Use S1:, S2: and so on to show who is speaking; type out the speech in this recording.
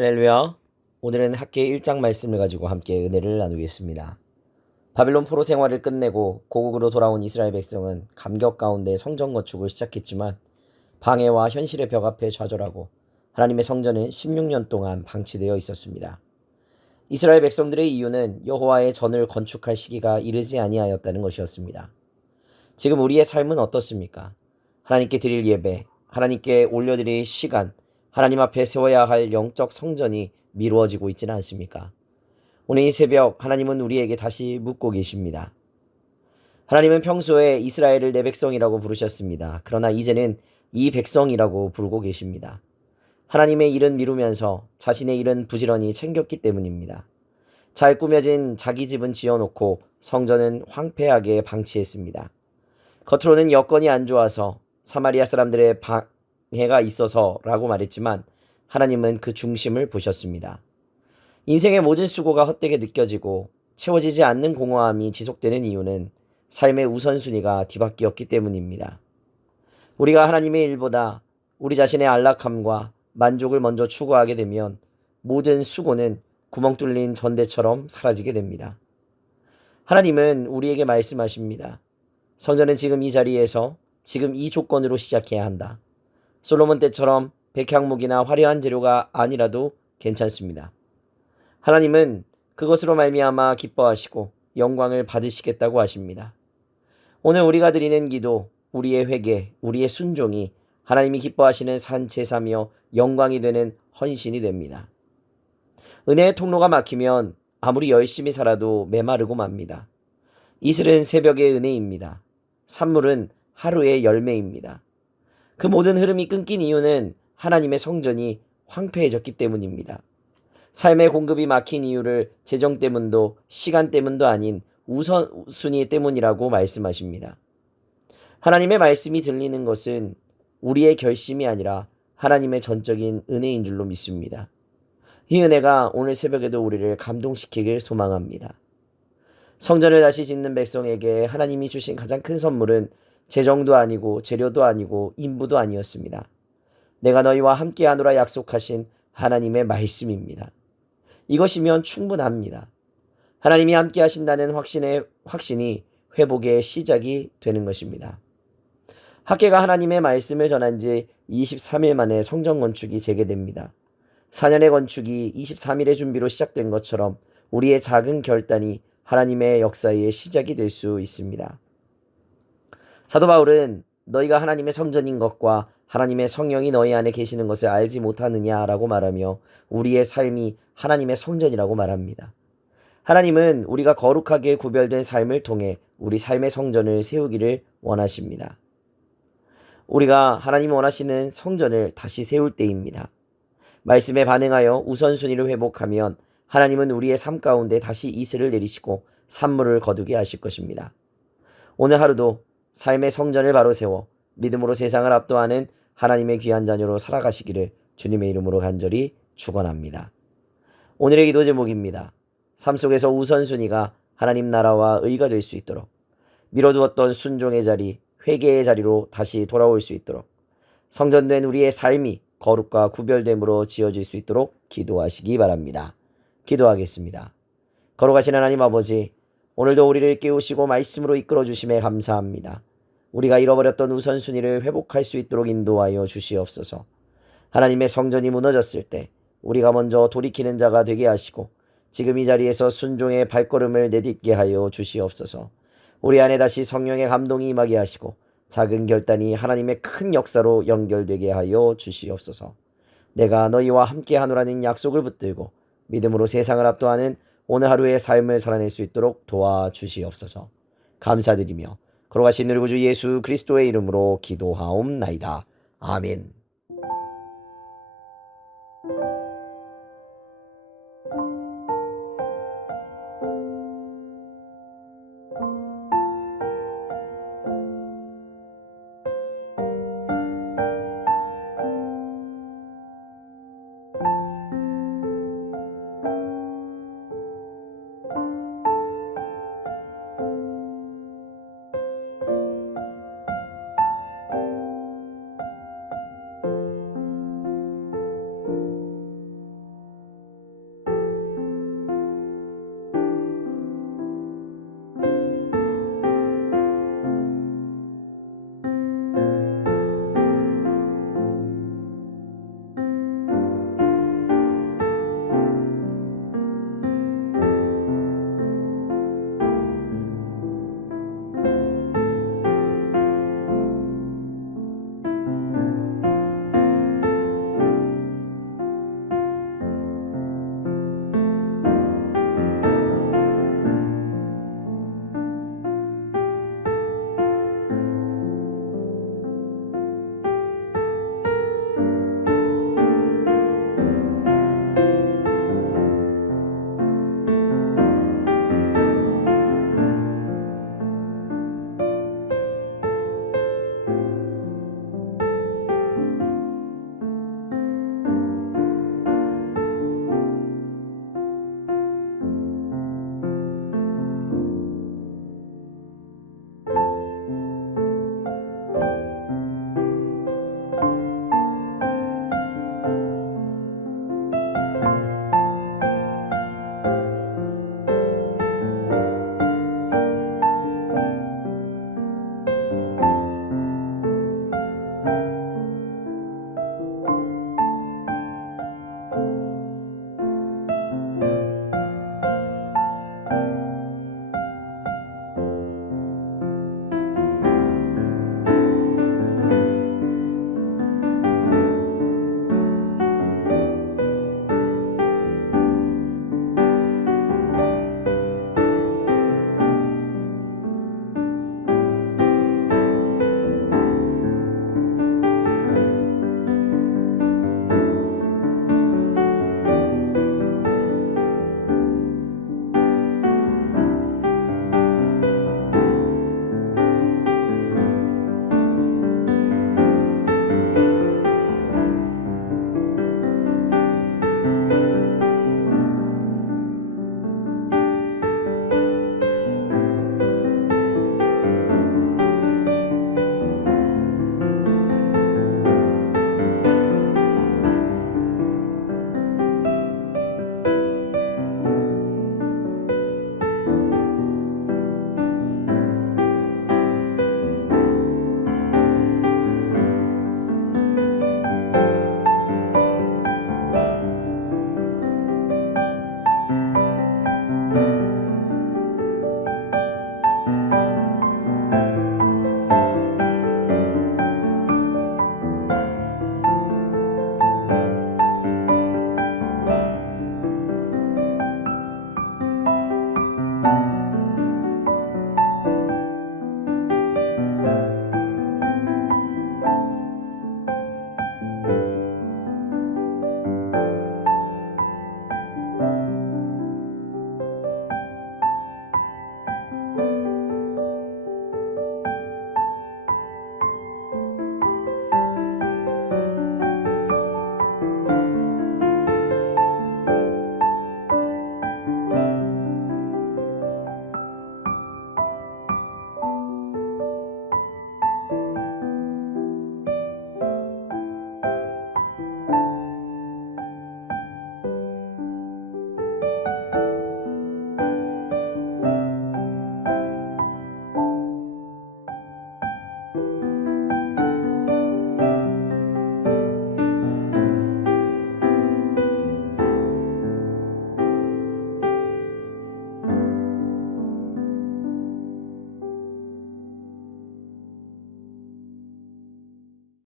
S1: 할렐루야. 오늘은 학계 1장 말씀을 가지고 함께 은혜를 나누겠습니다. 바빌론 포로 생활을 끝내고 고국으로 돌아온 이스라엘 백성은 감격 가운데 성전 건축을 시작했지만 방해와 현실의 벽 앞에 좌절하고 하나님의 성전은 16년 동안 방치되어 있었습니다. 이스라엘 백성들의 이유는 여호와의 전을 건축할 시기가 이르지 아니하였다는 것이었습니다. 지금 우리의 삶은 어떻습니까? 하나님께 드릴 예배, 하나님께 올려드릴 시간, 하나님 앞에 세워야 할 영적 성전이 미루어지고 있지는 않습니까? 오늘 이 새벽 하나님은 우리에게 다시 묻고 계십니다. 하나님은 평소에 이스라엘을 내 백성이라고 부르셨습니다. 그러나 이제는 이 백성이라고 부르고 계십니다. 하나님의 일은 미루면서 자신의 일은 부지런히 챙겼기 때문입니다. 잘 꾸며진 자기 집은 지어놓고 성전은 황폐하게 방치했습니다. 겉으로는 여건이 안 좋아서 사마리아 사람들의 방해가 있어서라고 말했지만 하나님은 그 중심을 보셨습니다. 인생의 모든 수고가 헛되게 느껴지고 채워지지 않는 공허함이 지속되는 이유는 삶의 우선순위가 뒤바뀌었기 때문입니다. 우리가 하나님의 일보다 우리 자신의 안락함과 만족을 먼저 추구하게 되면 모든 수고는 구멍 뚫린 전대처럼 사라지게 됩니다. 하나님은 우리에게 말씀하십니다. 성전은 지금 이 자리에서 지금 이 조건으로 시작해야 한다. 솔로몬 때처럼 백향목이나 화려한 재료가 아니라도 괜찮습니다. 하나님은 그것으로 말미암아 기뻐하시고 영광을 받으시겠다고 하십니다. 오늘 우리가 드리는 기도, 우리의 회개, 우리의 순종이 하나님이 기뻐하시는 산 제사며 영광이 되는 헌신이 됩니다. 은혜의 통로가 막히면 아무리 열심히 살아도 메마르고 맙니다. 이슬은 새벽의 은혜입니다. 산물은 하루의 열매입니다. 그 모든 흐름이 끊긴 이유는 하나님의 성전이 황폐해졌기 때문입니다. 삶의 공급이 막힌 이유를 재정 때문도 시간 때문도 아닌 우선순위 때문이라고 말씀하십니다. 하나님의 말씀이 들리는 것은 우리의 결심이 아니라 하나님의 전적인 은혜인 줄로 믿습니다. 이 은혜가 오늘 새벽에도 우리를 감동시키길 소망합니다. 성전을 다시 짓는 백성에게 하나님이 주신 가장 큰 선물은 재정도 아니고 재료도 아니고 인부도 아니었습니다. 내가 너희와 함께하노라 약속하신 하나님의 말씀입니다. 이것이면 충분합니다. 하나님이 함께 하신다는 확신의 확신이 회복의 시작이 되는 것입니다. 학계가 하나님의 말씀을 전한 지 23일 만에 성전 건축이 재개됩니다. 4년의 건축이 23일의 준비로 시작된 것처럼 우리의 작은 결단이 하나님의 역사의 시작이 될 수 있습니다. 사도 바울은 너희가 하나님의 성전인 것과 하나님의 성령이 너희 안에 계시는 것을 알지 못하느냐라고 말하며 우리의 삶이 하나님의 성전이라고 말합니다. 하나님은 우리가 거룩하게 구별된 삶을 통해 우리 삶의 성전을 세우기를 원하십니다. 우리가 하나님 원하시는 성전을 다시 세울 때입니다. 말씀에 반응하여 우선순위를 회복하면 하나님은 우리의 삶 가운데 다시 이슬을 내리시고 산물을 거두게 하실 것입니다. 오늘 하루도 삶의 성전을 바로 세워 믿음으로 세상을 압도하는 하나님의 귀한 자녀로 살아가시기를 주님의 이름으로 간절히 축원합니다. 오늘의 기도 제목입니다. 삶 속에서 우선순위가 하나님 나라와 의가 될 수 있도록 미뤄두었던 순종의 자리, 회개의 자리로 다시 돌아올 수 있도록 성전된 우리의 삶이 거룩과 구별됨으로 지어질 수 있도록 기도하시기 바랍니다. 기도하겠습니다. 걸어가신 하나님 아버지, 오늘도 우리를 깨우시고 말씀으로 이끌어 주심에 감사합니다. 우리가 잃어버렸던 우선순위를 회복할 수 있도록 인도하여 주시옵소서. 하나님의 성전이 무너졌을 때 우리가 먼저 돌이키는 자가 되게 하시고 지금 이 자리에서 순종의 발걸음을 내딛게 하여 주시옵소서. 우리 안에 다시 성령의 감동이 임하게 하시고 작은 결단이 하나님의 큰 역사로 연결되게 하여 주시옵소서. 내가 너희와 함께 하노라는 약속을 붙들고 믿음으로 세상을 압도하는 오늘 하루의 삶을 살아낼 수 있도록 도와주시옵소서. 감사드리며 걸어가신 우리 구주 예수 그리스도의 이름으로 기도하옵나이다. 아멘.